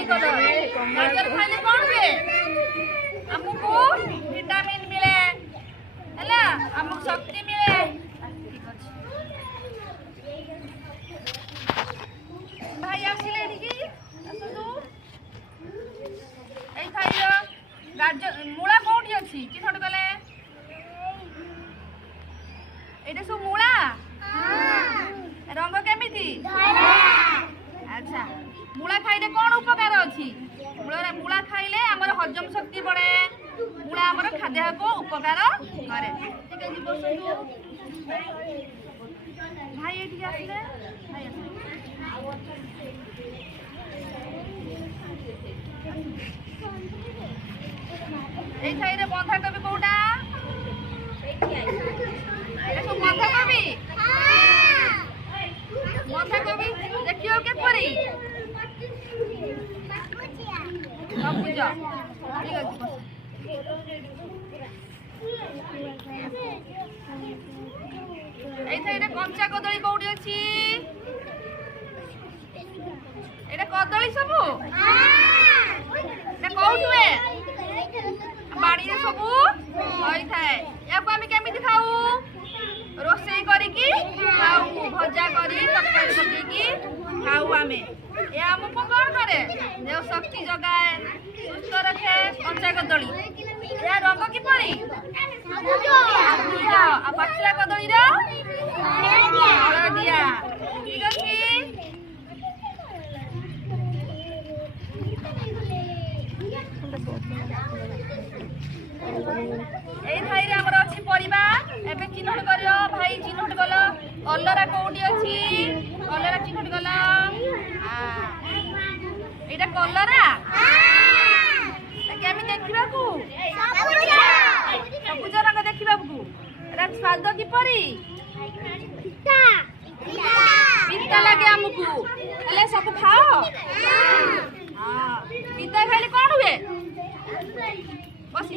नाली कलर गाजर खाइले कौन हुए हमको विटामिन मिले हैला हमको शक्ति मिले भाई आसिले एठी आसु एई खाइलो गाजर मूला कोठी अछि कि छड गले एटा सब मूला रंग केमिति अच्छा मूला खाइले कौन उपकार अछि मूला खाइले हमर हजम शक्ति बढ़े मूला हमर खाद्य को उपकार करे ठीक है जी बसु भाई एठी आसिले भाई এই সাইডে বন্ধাকবি কোটা এটা সব বন্ধাকবি বন্ধাকবি দেখিও কে পরি সবুজ ঠিক আছে এই সাইডে কঞ্চা কদলী কোটি আছে এটা কদলী সবু এটা কোউঠু হে बाड़ी रे सबू होई थाए याको आमी केमिति खाऊ रोसई करी की खाऊ भजा करी तरकारी पकी की खाऊ आमे ए हमको कोन करे देह शक्ति जगाए सुस्त रखे कंचा कदली या रंग की परी आ पाचला कदली रो हळदिया ठीक अछि এই ভাইরে আমার আছে পরিবা এবে চিহ্নট করিও ভাই চিহ্নট গল কলরা কোউটি আছে কলরা চিহ্নট গল এটা কলরা কেমি দেখিবাকু সবুজ রঙ দেখিবাকু এটা স্বাদ কিপরি পিতা পিতা লাগে আমকু হেলে সব খাও পিতা খাইলে কোন হুয়ে বসি